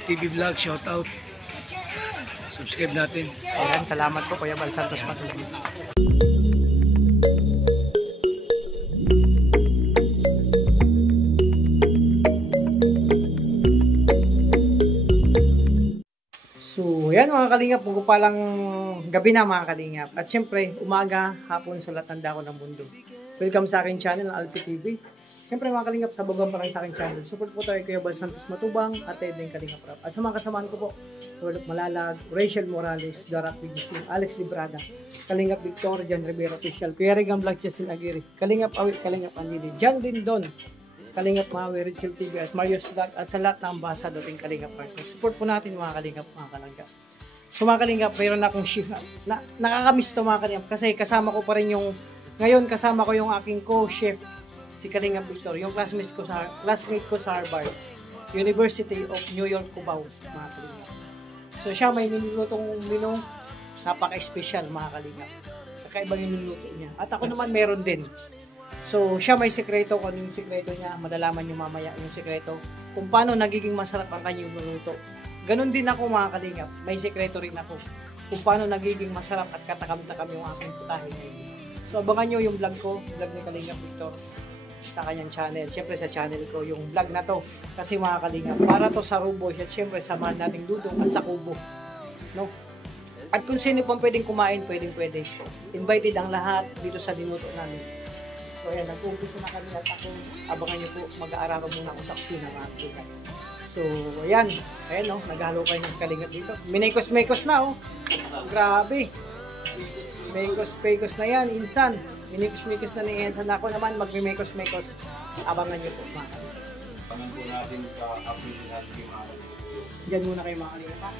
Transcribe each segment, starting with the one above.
TV Vlog, shout out. Subscribe natin. Ayan, salamat po Kuya Bal Santos Patuloy. So, yan mga kalingap, kung palang gabi na mga kalingap. At syempre, umaga, hapon sa lahat ng dako ng mundo. Welcome sa aking channel, Alpi TV. Siyempre mga kalingap, sa bagang parang sa aking channel. Support po tayo Kuya Bal Santos Matubang at Edwin Kalingap Rap. At sa mga kasamaan ko po, Rolok Malalag, Rachel Morales, Darat Bigustin, Alex Librada, Kalingap Victor, Jan Rivera Official, Kuya Regan Vlog, Jason Aguirre, Kalingap Awit, Kalingap Anili, Jan Dindon, Kalingap Maui, Rachel TV at Mario Vlog at sa lahat ng ambassador ng Kalingap Partners. Support po natin mga kalingap, mga kalangga. So mga kalingap, mayroon na akong shift. Nakakamiss to mga kalingap kasi kasama ko pa rin yung, ngayon kasama ko yung aking co-chef, si Kalingap Victor, yung classmate ko sa Harvard, University of New York, Cubao, mga kalingap. So siya may nilulutong menu, napaka-special mga kalingap. Kakaiba yung niluto niya. At ako naman meron din. So siya may sekreto, kung ano yung sekreto niya, malalaman niyo mamaya yung sekreto. Kung paano nagiging masarap ang kanyang niluto. Ganon din ako mga kalingap, may sekreto rin ako. Kung paano nagiging masarap at katakam-takam yung aking putahe ngayon. So abangan nyo yung vlog ko, vlog ni Kalingap Victor sa kanyang channel. Siyempre sa channel ko yung vlog na to. Kasi mga kalingap, para to sa Rubo at siyempre samahan nating Dudong at sa Kubo. No? At kung sino pang pwedeng kumain, pwede. Invited ang lahat dito sa dinuto namin. So ayan, nag-umpisa na kami at ako, abangan nyo po, mag-aarawan muna ako sa kusina mga kalingap. So ayan, no, naghalo kayo ng kalingap dito. Minekos-mekos na oh. Grabe. Mekos-mekos na yan, insan. Minekos-mekos na ni Ensan. Ako naman magmimekos-mekos. Abangan nyo po mga kalingap. Abangan po natin sa update natin yung mga kalingap. Diyan muna kayo mga kalingap.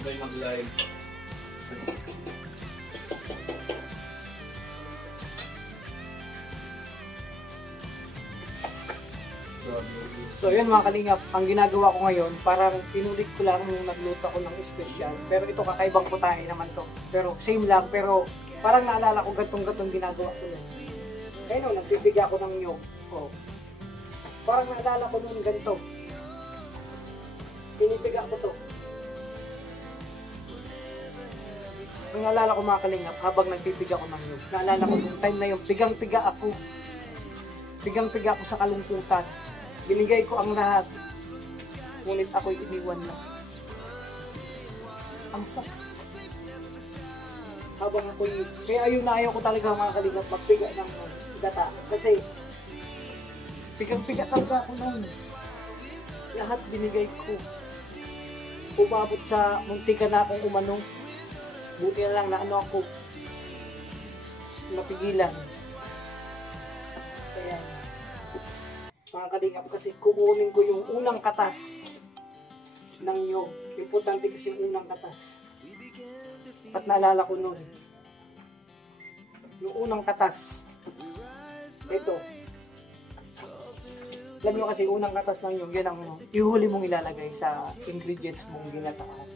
Sabay mag-live. So yun mga kalingap, ang ginagawa ko ngayon, parang pinulit ko lang yung nagluto ko ng special. Pero ito kakaibang putahe naman to. Pero same lang, pero parang naalala ko gatong-gatong ginagawa ko nun. Kaya no, nagbibigay ako ng nyog. Oh. Parang naalala ko nun ganito. Pinipiga ko to. Ang naalala ko mga kalingap, habang nagpipiga ko ng nyog, naalala ko yung time na yung pigang-piga ako. Pigang-piga ako sa kalungkutan. Binigay ko ang lahat. Ngunit ako'y iniwan na. Ang sakit. Habang ako'y... Kaya ayun na ayaw ko talaga mga kalingap magpiga ng gata. Kasi pigang-piga talaga ako noon. Lahat binigay ko. Umabot sa muntika na akong umanong. Buti na lang na ano ako. Napigilan. Kaya mga kalingap, kasi kukunin ko yung unang katas ng nyog. Importante kasi yung unang katas. At naalala ko nun, yung unang katas, ito. Alam nyo kasi unang katas ng nyog, yan ang ihuli mong ilalagay sa ingredients mong ginataan.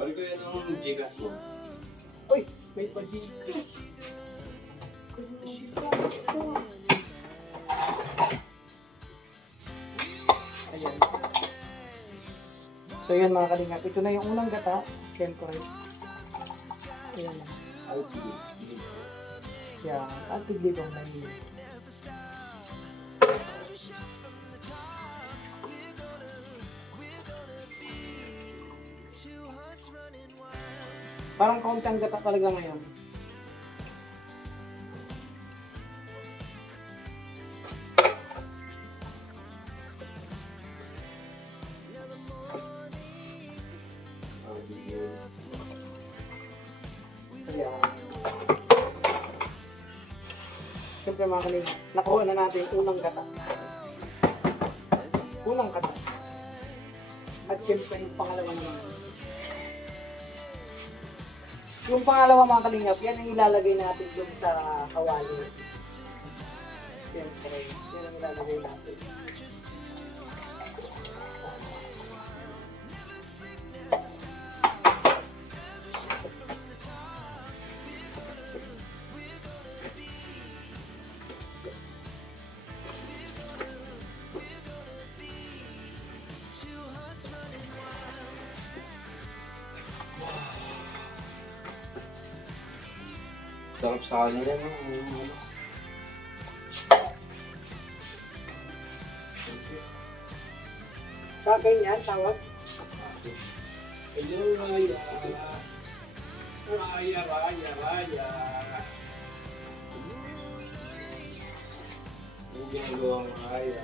Pari ko yan ang Gcash mo. Uy! May pa-Gcash! Ayan. So yan mga kalingap, ito na yung unang gata. Siyempre. Ayan. Yan. At dito na yun. Parang kaunti ang gata talaga ngayon. Siyempre mga kalingap, nakuha na natin unang gata. Unang gata. At siyempre yung pangalawa naman. Yung pangalawa mga kalingap, yan ang ilalagay natin yung sa kawali. Siyempre, yan ang ilalagay natin. Sarap sa kanila, no? Sa akin yan, tawag. Hello, Raya. Raya, Raya, Raya. Ang ginagawang Raya.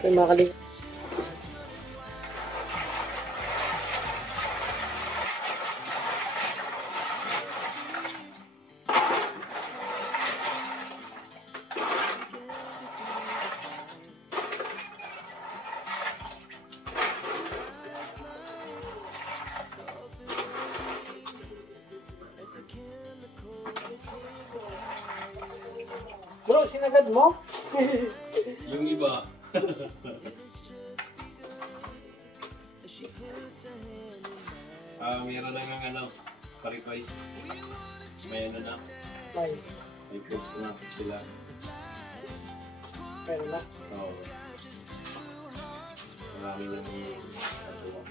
Yung mga kalingap. Bro, sinagad mo? Yung iba. Meron na nga ano, parikoy. May ano na, Ay, may post na sila. pero na. Oo. Marami na yung katuwa.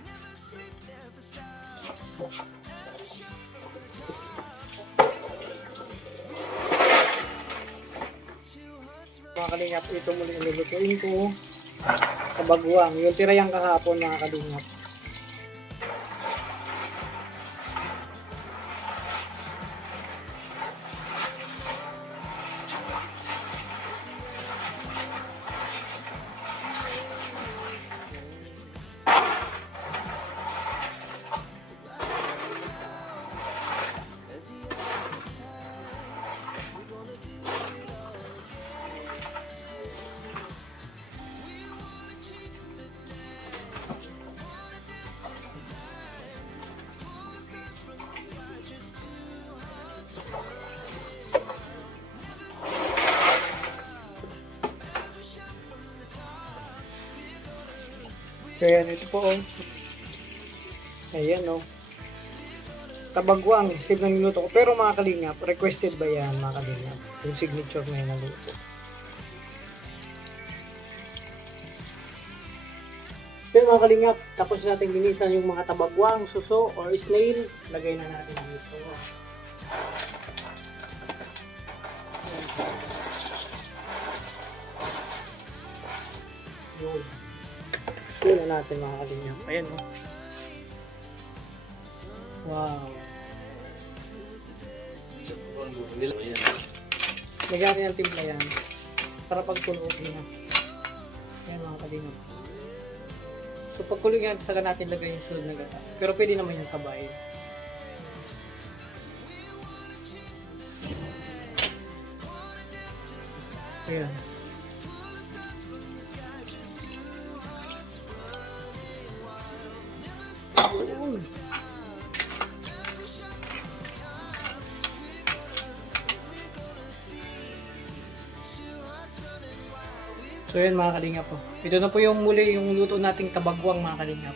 Mga kalingap, ito muli ang lulutuin ko. Kabagwang. Yung tirayang kahapon mga kalingap. Kaya ito po oh. Ayan oh. Kabagwang, save ng minuto ko. Pero mga kalingap, requested ba yan mga kalingap? Yung signature na yun naluto. Pero mga kalingap, tapos natin linisan yung mga tabagwang, suso, or snail. Lagay na natin dito. Yun. Yun na natin mga kalingap. Ayan o. Wow. Lagyan natin ang timpla yan. Para pagkuluin na. Ayan mga kalingap. So pagkuloy yan, saka natin lagay yung sunod na gata. Pero pwede naman yung sabay. Ayan. So yun mga kalingap po. Ito na po yung muli yung luto nating kabagwang mga kalingap.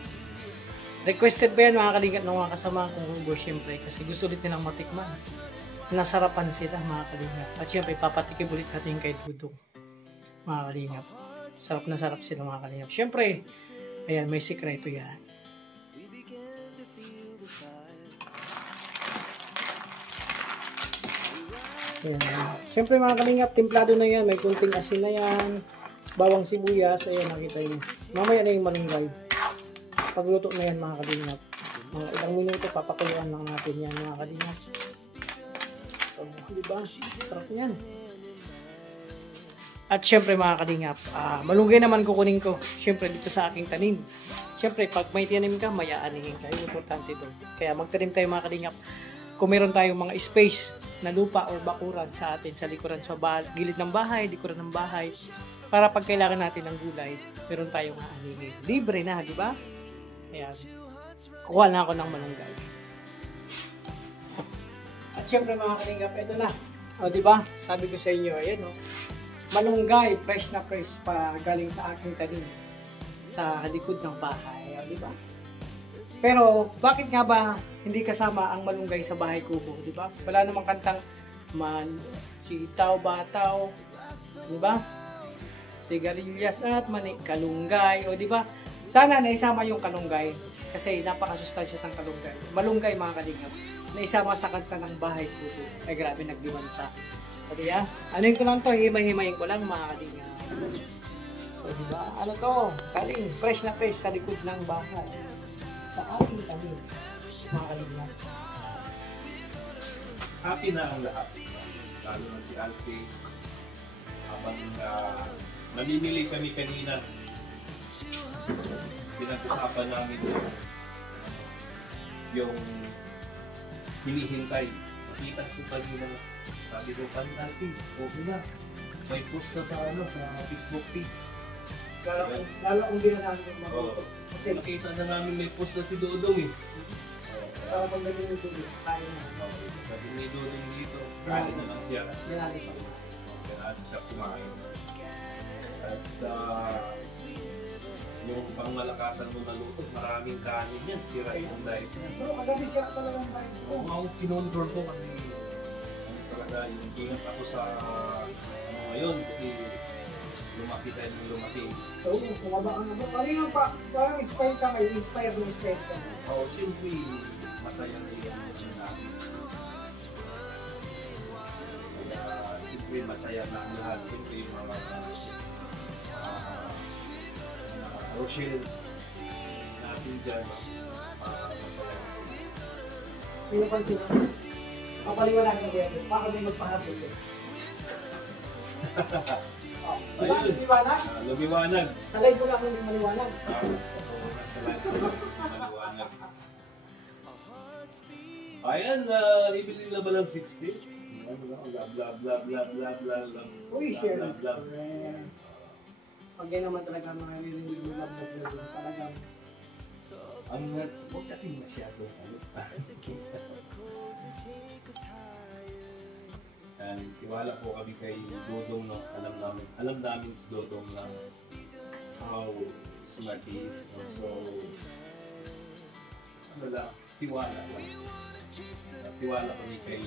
Requested ba yan mga kalingap ng mga kasama kong hubo syempre kasi gusto ulit nilang matikman. Nasarapan sila mga kalingap. At syempre papatikim ulit natin kay Dudong mga kalingap. Sarap na sarap sila mga kalingap. Syempre, ayan may sikreto yan. Ayan. Syempre mga kalingap, timplado na yan. May kunting asin na yan. Bawang sibuyas, ayan nakita yun. Mamaya na yung malunggay. Pagluto na yan mga kalingap. Mga ilang minuto, papakuluan lang natin yan mga kalingap. So, diba? Sarap yan. At syempre mga kalingap, malunggay naman kukunin ko. Syempre dito sa aking tanim. Syempre pag may tinanim ka, may aanihin ka. Yung importante doon. Kaya magtanim tayo mga kalingap. Kung meron tayong mga space na lupa o bakuran sa atin sa likuran sa gilid ng bahay, likuran ng bahay para pag kailangan natin ng gulay, meron tayong aaningin. Libre na, di ba? Ayan. Kuha na ako ng malunggay. At syempre mga kalingap, ito na. O, di ba? Sabi ko sa inyo, ayan o. Malunggay, fresh na fresh pa galing sa aking tanim sa likod ng bahay. O, di ba? Pero, bakit nga ba hindi kasama ang malunggay sa bahay kubo? Di ba? Wala namang kantang sitaw, bataw, di ba? Sigarilyas at mani, kalunggay, o di ba? Sana naisama yung kalunggay kasi napakasustansya ng kalunggay. Malunggay mga kalingap, naisama sa kanta ng bahay kubo. Ay grabe, nagdiwanta. O di ba? Ano yung ko lang to, himay-himayin ko lang mga kalingap. So di ba? Ano to? Kaling fresh na fresh sa likod ng bahay. Sa ating tanim, mga kalingap. Happy na ang lahat. Lalo na si Alfie. Habang namimili kami kanina, pinag-usapan namin yung hinihintay. Nakita ko kanina, sabi ko, Alfie, okay na. May post na sa Facebook page. Lalo kung di na namin Oo. kasi Nakita na namin may post na si Dodong eh. para pag naging ito, kaya na. Sabi ni Dodong dito, kain na lang siya. Ginali pa. Kailangan siya kumain. At yung pangmalakasan mo na luto, maraming kanin yan. Sira yung diet niya. Pero kagabi siya talagang bahay ko. Kung ako kinontrol ko kasi talaga yung ingat ako sa ngayon kasi lumaki tayo ng lumaki. Oo, sumaba ka na ba? Parang inspired ka ngayon, inspired ka. Oo, siyempre masaya na yung natin. Siyempre masaya na ang lahat. Siyempre yung mga Rochelle natin dyan. Masaya. Hindi pansin mo. Papaliwanag ko yan. Baka may magpahabot eh. Diba? Ayun. Liwanag? Lumiwanag. Sa live ko lang hindi maliwanag. Maliwanag. Ayan, ibili na ba lang 60? Blah blah blah blah blah blah blah. Uy, share. Blah, blah, blah. Pag yan naman talaga mga nililig mo lang talagang Ang huwag kasing masyado. And tiwala po kami kay Dodong na alam namin si Dodong na how smart he is. So, ano lang, tiwala lang. Tiwala kami kay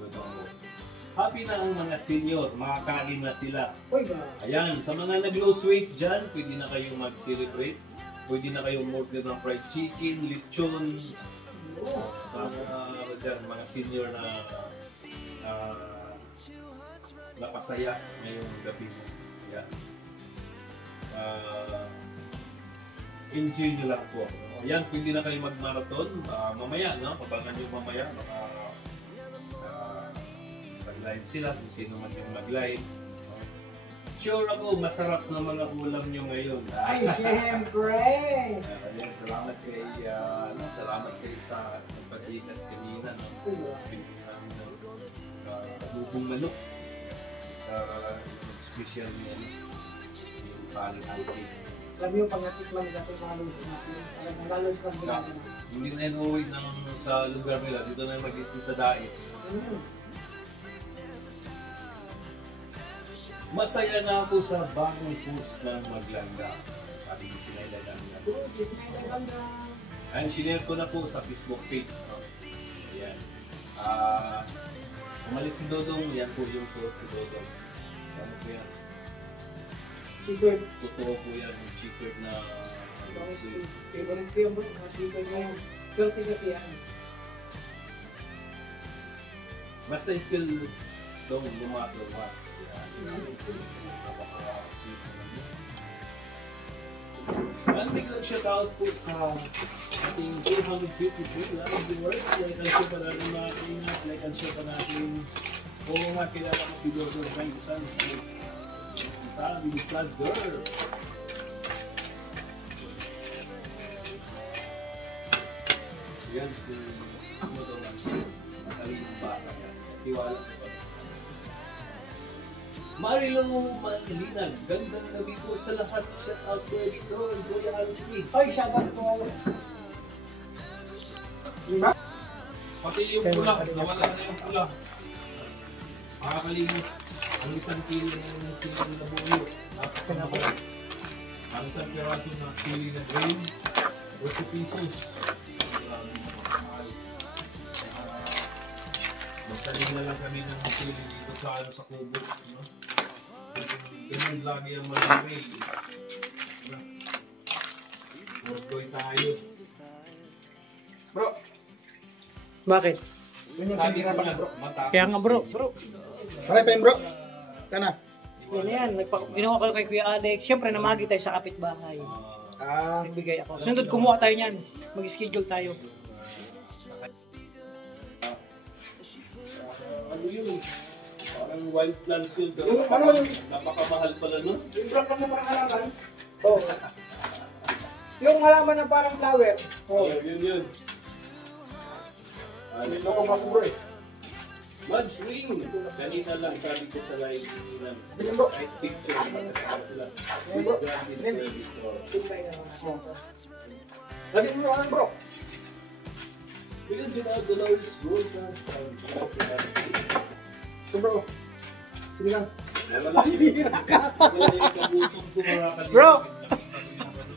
Dodong. Happy na ang mga senior, makakain na sila. uy ba? Ayan, sa mga nag-lose weight dyan, pwede na kayong mag-celebrate. Pwede na kayong order ng fried chicken, lechon. Mga senior na napasaya ngayong gabi mo. Ayan. Enjoy nyo lang po. Ayan, pwede na kayo mag-marathon. Mamaya, no? Pabangan nyo mamaya. Mag-live sila kung sino man yung mag-live. Sure ako, masarap na mga ulam nyo ngayon. Ay, syempre! Ayan, salamat kay sa pagpatikas kanina. No? Pinili namin ng lubong manok. Special niya, yung paling alpin. Alam mo yung pag-natikman nila sa mga luto natin. Talagang lalo silang ginagawa. Hindi na inuwi sa lugar nila. Dito na mag-isli sa daet. Masaya na ako sa bagong post ng Maglangga. Sabi ni Sinayla Ganga. Ayan, sinare ko na po sa Facebook page. No? Ayan. Umalis si Dodong, yan po yung suot ni Dodong. Ano po yan? Chicken. Totoo po yan, yung chicken na Favorite ko yung mga chicken na yan. Swerte kasi yan. basta still lumat. Napaka-sweet naman. And big shout out po sa ating 253 live viewers. Like and share pa natin mga kaingat. Like and share pa natin. Oo nga, kilala ko si Dodong may isang sabi Flag Girl. Yan si Dodong ang mataling bata yan. Tiwala. Marilo Malinan, gandang gabi po sa lahat. Shout out to Editor, Joya Alpi. Ay, shoutout po. Pati yung pula, nawala na yung pula. Makakalimot. Ang isang kilo ng siling na bulo. Napakamagal. Ang isang piraso na sili na grain, 40 pesos. Magtalim na lang kami ng sili dito sa Kubo. No? Ganun lagi ang malaki. Workoy tayo. Bro, Bakit? yun yung Sabi hindi ko na na, bro. matapos. Kaya nga bro. Maray pa yun bro. Kana. Yan yan. Ginawa ko kay Kuya Alex. Siyempre, namagi tayo sa kapitbahay. Ah, Nagbigay ako. Sunod, kumuha tayo niyan. Mag-schedule tayo. Ano yun eh? Parang wild plant yun. Yung ano yung- Napakamahal pala nun. yung bro ka mo parang halaman. Oo. Yung halaman na parang flower. Oo. Yun. Yung loko mo bro eh. Mads Ring! Kanina lang sabi ko sa live nila. Bilhin bro. Kahit picture, matatapos sila. Please bro. grab this Bilhin. credit. Dali mo yung bro. Because ginagalaw is gold na Ito bro. Sige lang. wala yung kabusong ko mga kalina. Bro!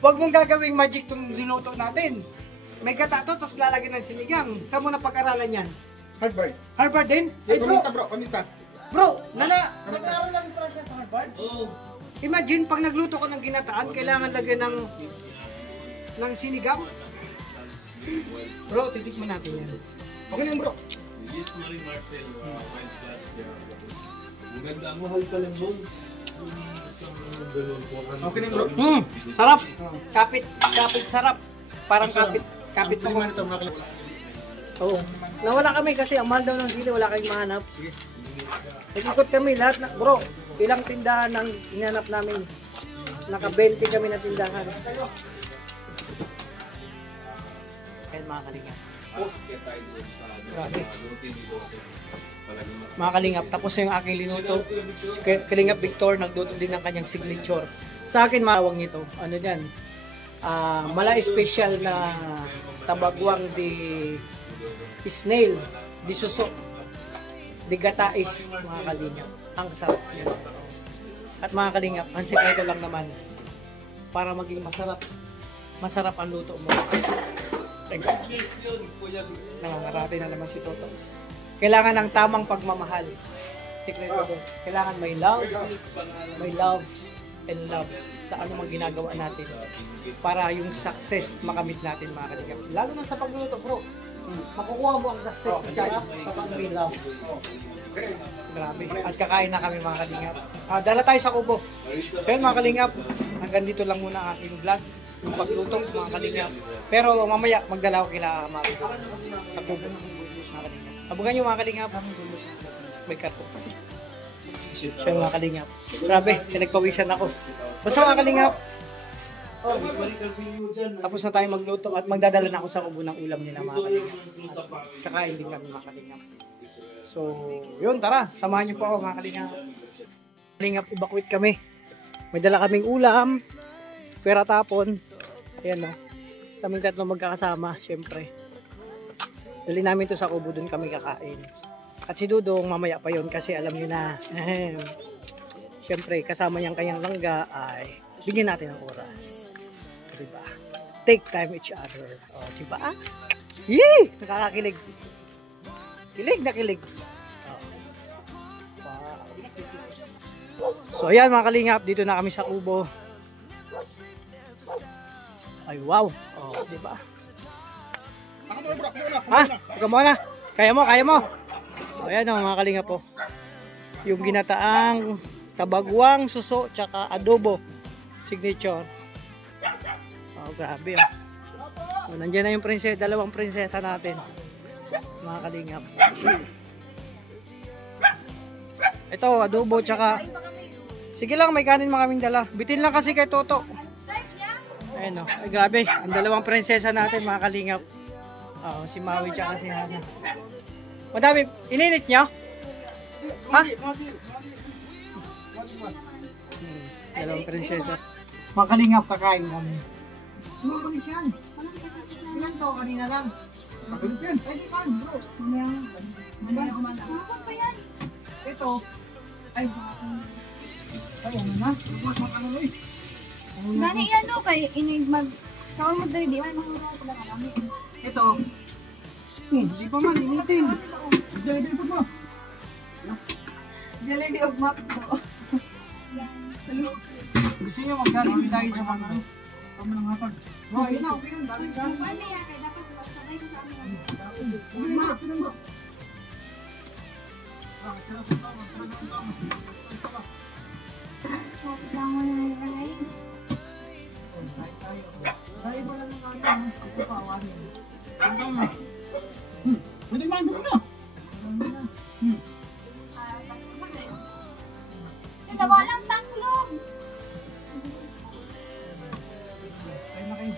Huwag mong gagawing magic itong linuto natin. May gata to, tapos lalagyan ng sinigang. Saan mo na pag-aralan yan? Harvard. Harvard din? Ay bro! Paminta bro, paminta. Bro! Nag-aaral lang pala siya sa Harvard? Oh, Imagine, pag nagluto ko ng ginataan, kailangan lagyan ng sinigang. Bro, titikman natin yan. Okay na yun bro. yes, Marie Marcel, wild plants there. Ang ganda, ang mahal pa lang doon. Yung isang galon po. Okay na bro. Sarap! Kapit sarap. Parang kapit Kapit pa mo ko. ito mga kalip. Oo. Nawala kami kasi ang mahal daw ng sili, wala kayong mahanap. Nag-ikot kami lahat na, bro, ilang tindahan ang hinanap namin. Naka-20 kami na tindahan. Ayan mga kalingap. Grabe. Mga kalingap, tapos yung aking linuto. Si Kalingap Victor, nagluto din ng kanyang signature. Sa akin, maawang nito. Ano yan? Mala special na tabagwang di snail, di suso, di gatais, mga kalingap. Ang sarap niya. At mga kalingap, ang sekreto lang naman para maging masarap ang luto mo. Nangangarate na naman si Toto. Kailangan ng tamang pagmamahal. Sekreto doon. Kailangan may love and love sa anumang ginagawa natin para yung success makamit natin mga kalingap. Lalo na sa pagluluto bro. Makukuha mo ang success sa kapag may love. Grabe. At kakain na kami mga kalingap. Dala tayo sa Kubo. So yun mga kalingap, hanggang dito lang muna ang aking vlog. Yung pagluto mga kalingap. Pero mamaya magdala ko kila Mami sa Kubo. Mga kalingap. Abugan nyo mga kalingap. May karto. So mga kalingap. Grabe, pinagpawisan ako. Basta mga kalingap. Tapos na tayo magluto at magdadala na ako sa Kubo ng ulam nila mga kalingap. At kakain din kami mga kalingap. So, yun, tara. Samahan niyo po ako mga kalingap. Kalingap, evacuate kami. May dala kaming ulam. Pera tapon. Ayan o. Kaming tatlo magkakasama, syempre. Dali namin to sa Kubo, dun kami kakain. At si Dudong, mamaya pa yun kasi alam niyo na. Syempre, kasama niyang kanyang langga ay bigyan natin ng oras. Diba? Take time each other. O, diba? Yee! Nakakakilig. Kilig na kilig. Oh. Wow. So ayan mga kalingap, dito na kami sa Kubo. Ay wow. Oh, di ba? Ako muna bro, muna. Ha? Ikaw muna. Kaya mo. So ayan oh, mga kalingap po. Yung ginataang tabagwang, suso, tsaka adobo. Signature. Oh, grabe oh. So, nandiyan na yung prinsesa, dalawang prinsesa natin. Mga kalingap. Ito, adobo tsaka sige lang, may kanin mga kaming dala. Bitin lang kasi kay Toto. Ayun o, ay grabe. Ang dalawang prinsesa natin mga kalingap. Si Maui tsaka si Hana. Madami, ininit nyo? Ha? Dalawang prinsesa. Mga kalingap, kakain kami. Sumukulis yan. Ilan to? Kanina lang. Pwede man, bro. Mamaya kumanda. Ito. Ay, ay, ano na? Bukas ano eh. Gani yan o, kay inig mag... Saan mo dali, di man mahura ko lang kami. Ito. Hindi pa man, initin. Jollibee po mo. Jollibee og mat ko. Gusto niyo mag-jollibee tayo sa mga ano? Tama ng hapag. Wow, yun na, okay yun. Dami ka. Pwede yan, kaya dapat sanay ko sa amin. Kailangan mo na yung kanay. Tayo mo lang ng ano, ito pa, awanin. Pwede man doon na. Ito, walang tanglog. Kain na kayo.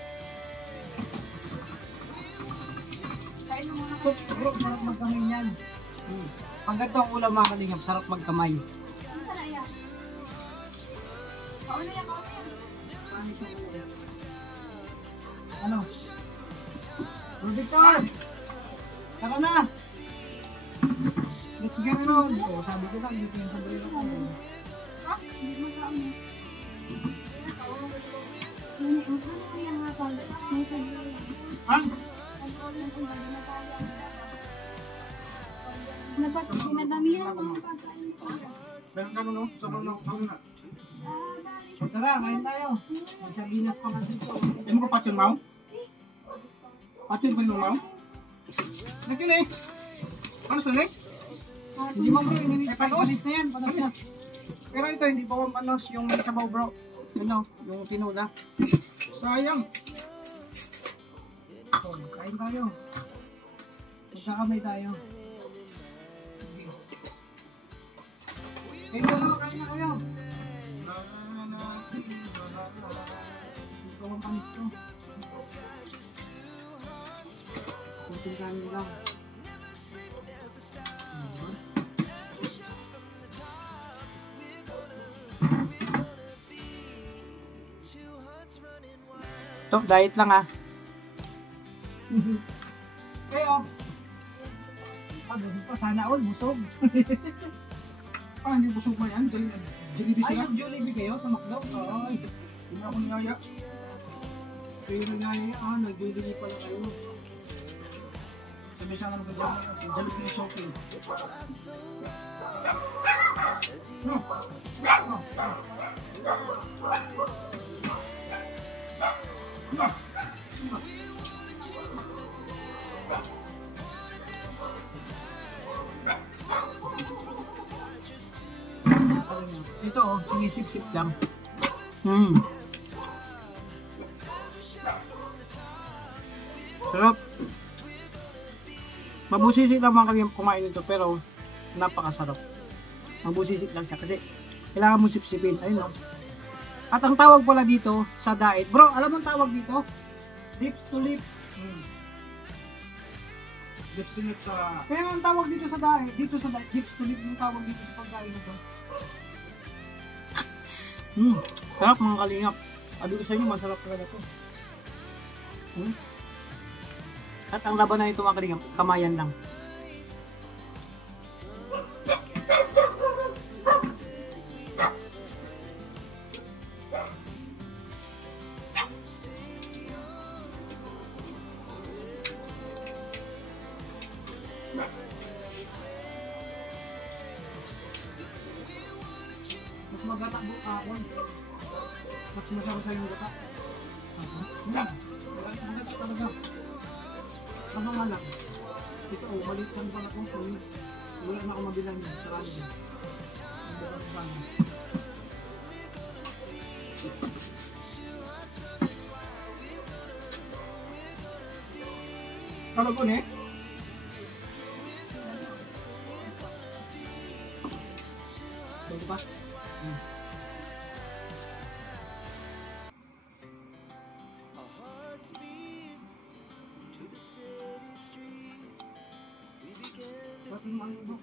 Kain mo muna. Bro, sarap magkamay yan. Pag ganito ang ulam mga kalingap, sarap magkamay. Ano sa laya? Kauna yan, kauna yan. Ano? Victor! Tara na! Let's get roll! O, sabi ko lang, dito yung sabi ko. Ha? Hindi mo kauna. Hindi, magkano ko yung hapon? May sabi lang. Ha? Dapat pinadamihan ko ang pagkain ko. Meron ka no? Sobrang na. O, tara, kain tayo. May sabinas pa nga dito. Hindi mo ka patyon, Mau? Patyon pa yung Mau? Nagkin eh. Ano sa leg? Hindi mo bro, Eh, panos? panis na yan, panos na. Pero ito, hindi pa panos yung sabaw bro. Ano, yung tinula. Sayang. So, kain tayo. Magkakamay tayo. Kain na kain na kayo. Hindi pa panis to. Kunting kanin lang. Ito, diet lang ah. Kayo. Busog pa, sana all, busog. Hindi busog mo yan. Jollibee Ay, sila. nag-Jollibee kayo sa McDo? Ay, hindi ako niyaya. Kayo nagaya, nag-Jollibee pala kayo. Sabi sana mag-Jollibee. Jollibee shopping. Ito sinisip-sip lang. Sarap. Mabusisik lang mga kami kumain nito pero napakasarap. Mabusisik lang siya kasi kailangan mo sipsipin. Ayun no. At ang tawag pala dito sa diet. Bro, alam mo ang tawag dito? Lips to lips. Lips to lips sa... Kaya ang tawag dito sa diet, lips to lips yung tawag dito sa pagkain nito. Sarap mga kalingap. Sabi ko sa inyo, masarap talaga ito. At ang laban na ito mga kalingap, kamayan lang. Mas magata mo kahapon. Mas masarap sa yung gata. Magata talaga. Ano nga lang. Ito maliit lang pala kung kumis. Wala na ako mabilang yun. Sarami din. Ang bukas pa na. Kalagon eh. Bago pa? Ba't yung mga iba?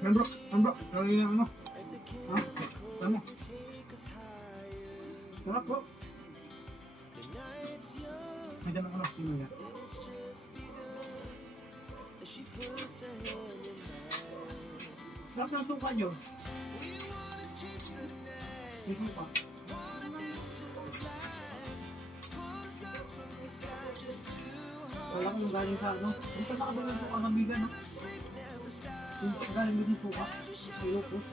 Yan bro, lagay ng ano. Ha? Ano? Sarap bro. Nandiyan ang ano, sino yan? Sarap ng suka nyo. May suka. Wala kong galing sa ano. Yung pasakabal ng suka ng bigan, no? Yung galing din yung suka. May lupus.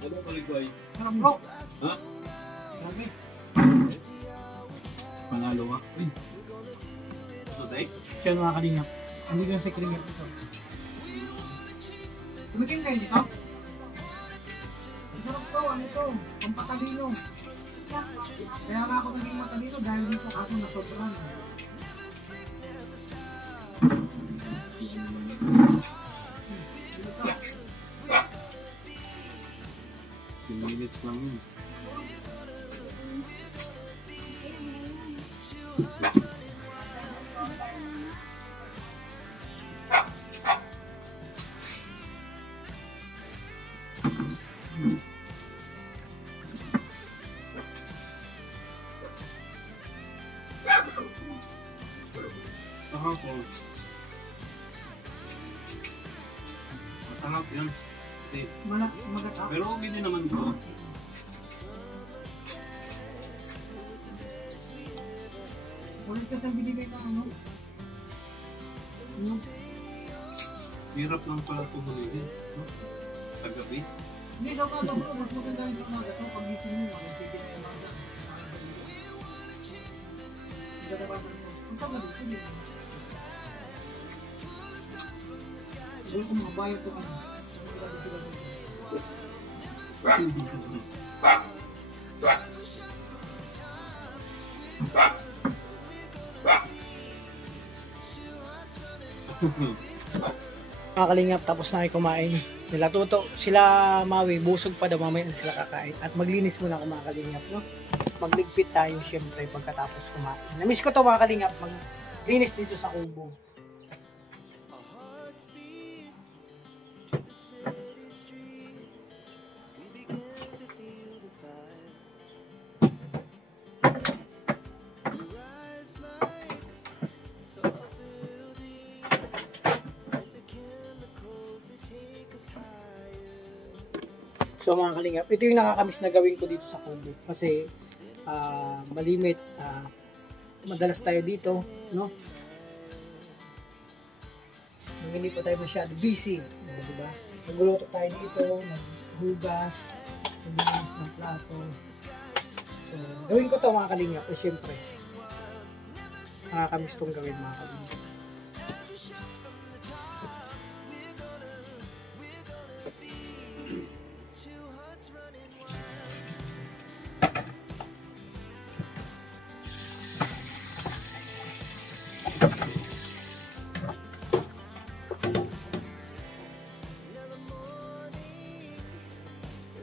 Ano palikoy? Sarap bro. Ha? Grabe. Panalo ka? Uy. So, day? Siya mga kalingap. Hindi ko sa kalingap ito. Tumikin kayo dito? Sarap to, ano to? Pampatalino. Kaya nga ako naging matalino dahil dito ako nasobrahan. 10 minutes lang yun. Kahapon. Masarap yan. Magata. Pero okay din naman ito. Ulit ka siyang binigay ng ano? Hirap lang pala ito hulihin. No? Kagabi. Hindi, daw bro. Mas maganda yung umaga to. Pag gising mo, magpipit na umaga. Gagabasan mo. Ang tagal ito, hindi. Doon ko mga bayad to ano. Mga kalingap, tapos na kayo kumain. Nila Tuto, sila Maui, busog pa daw, mamaya na sila kakain. At maglinis muna ako mga kalingap, no? Magligpit tayo syempre pagkatapos kumain. Namiss ko to mga kalingap, maglinis dito sa kubo. So mga kalingap, ito yung nakakamiss na gawin ko dito sa kubo. Kasi malimit, madalas tayo dito, no? Hindi pa tayo masyado busy, diba? Nagluluto tayo dito, naghugas, naglinis ng plato. So, gawin ko to mga kalingap, eh syempre, nakakamiss tong gawin mga kalingap.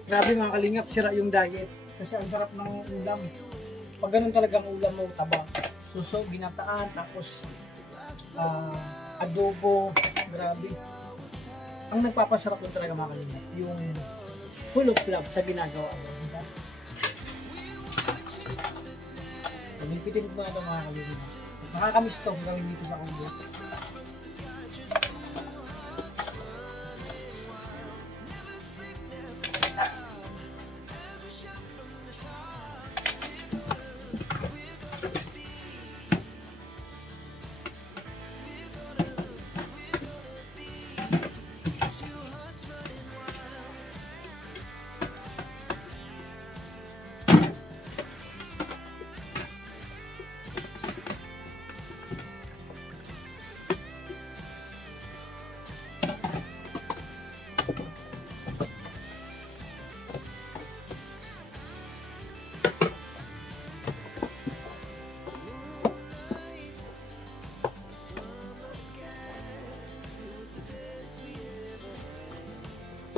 Grabe mga kalingap, sira yung diet. Kasi ang sarap ng ulam. Pag ganun talagang ulam mo, taba. Suso, ginataan, tapos adobo. Grabe. Ang nagpapasarap nun talaga mga kalingap, yung full of love sa ginagawa mo. Diba? Pagpipitin ko na ito mga kalingap. Nakakamiss to gawin dito sa kubo.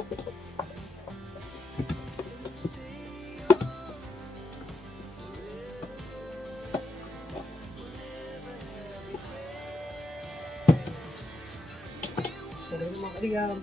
So, mga kalingap,